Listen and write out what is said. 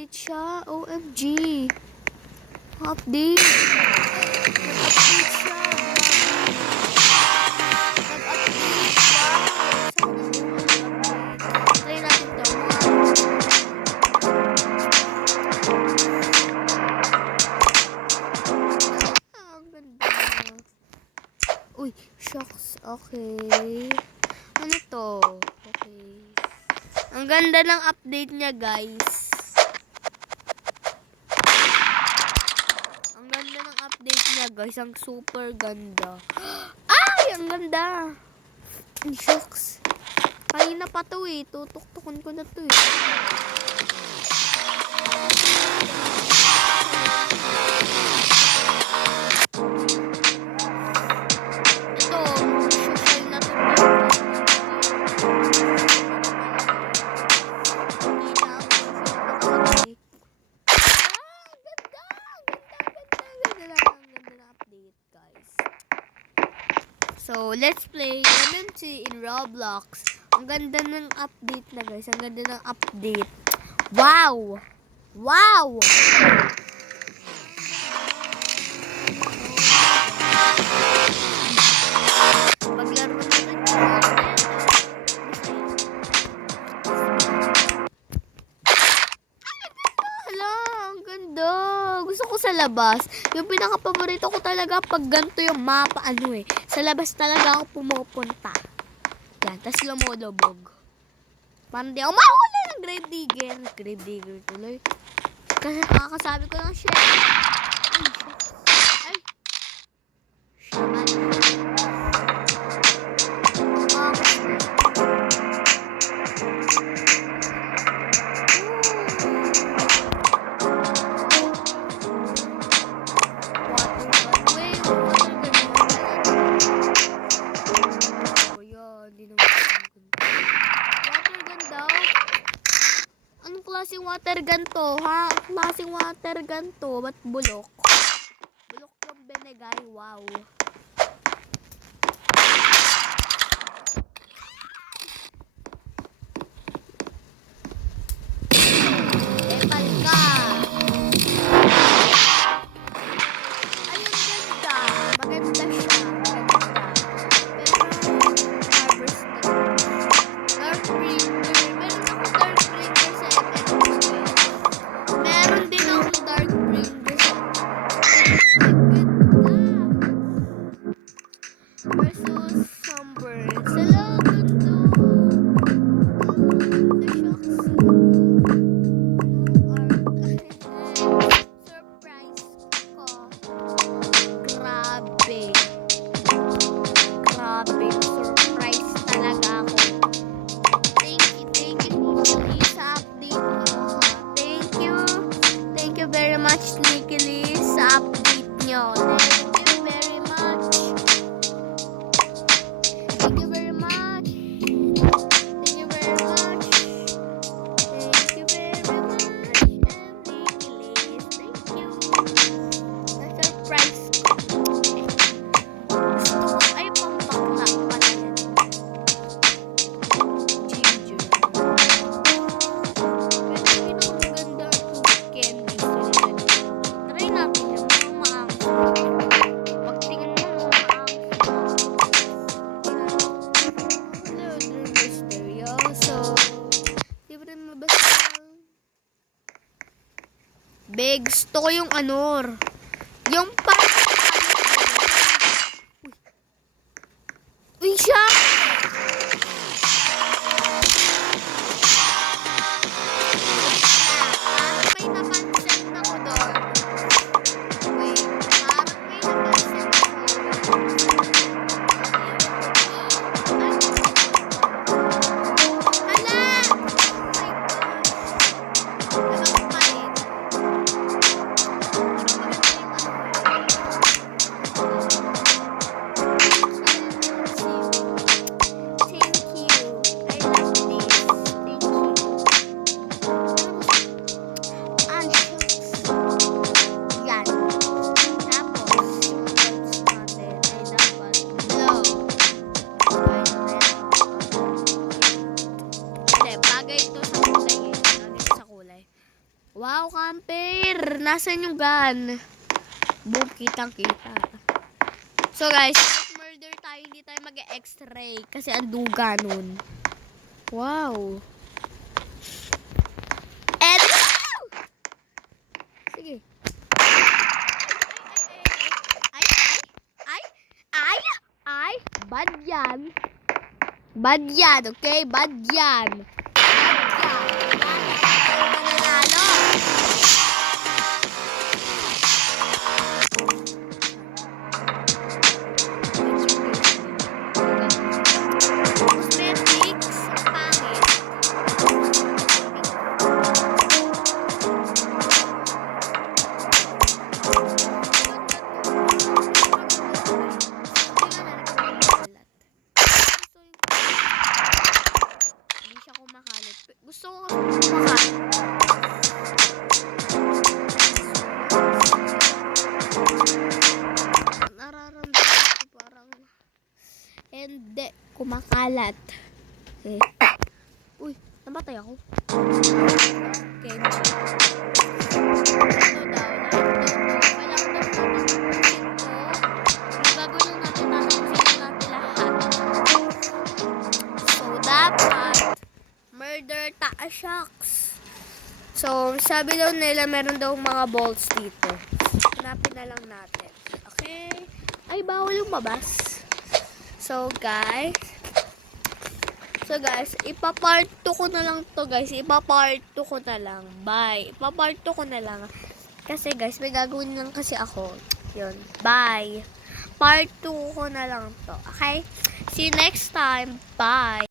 Nag-update siya. OMG. Update. Nag-update siya. Nag-update. Wow. Try natin to. Ang ganda. Uy, shocks. Okay. Ano to? Okay. Ang ganda ng update niya, guys. Ang ganda ng update niya, guys. Ang super ganda. Ay, ang ganda. Ang shocks. Kanina pa to eh. Tutuktukan ko na to eh. So, let's play MMC in Roblox. Ang ganda ng update na, guys. Ang ganda ng update. Wow! Wow! Paglaro na rin. Hala, ang ganda. Gusto ko sa labas. Yung pinaka-paborito ko talaga pag ganito yung mapa, sa labas talaga ako pumupunta. Yan, tas lumulubog. Parang di ako mahuli ng grave digger. Grave digger tuloy. Kasi nakakasabi ko ng shit. Ay. Klaseng water gun to, ha? Klaseng water gun to, ba't bulok? Bulok yung benegay, wow. Epal ka! Ayun, ganda. Maganda siya. Big, gusto ko yung yung uy, siya! Parang may napansin ako doon. Wait, parang may napansin ako. Hala! Oh my gosh. Wow, camper! Nasaan yung gun? Boom, kitang-kita. So guys, if murder tayo, hindi tayo mag-x-ray kasi ang duga nun. Wow. And sige. Ay, bad yan. Bad yan, okay? Bad yan. Nanalo. Cosmetics, pangit. Hindi siya kumakalat. Gusto ko kumakalat. Nararamdaman ko parang hindi kumakalat. Okay. Uy, namatay ako. Okay. Ito daw, kailangan daw yung gagawin natin, tatapusin natin lahat. So, dapat murder shucks. So, sabi daw nila meron daw mga bolts dito. Hanapin na lang natin. Okay? Ay, bawal lumabas. So, guys, ipapart 2 ko na lang to, guys. Ipapart 2 ko na lang. Bye. Ipapart 2 ko na lang. Kasi, guys, may gagawin lang kasi ako. Yun. Bye. Part 2 ko na lang to. Okay? See you next time. Bye.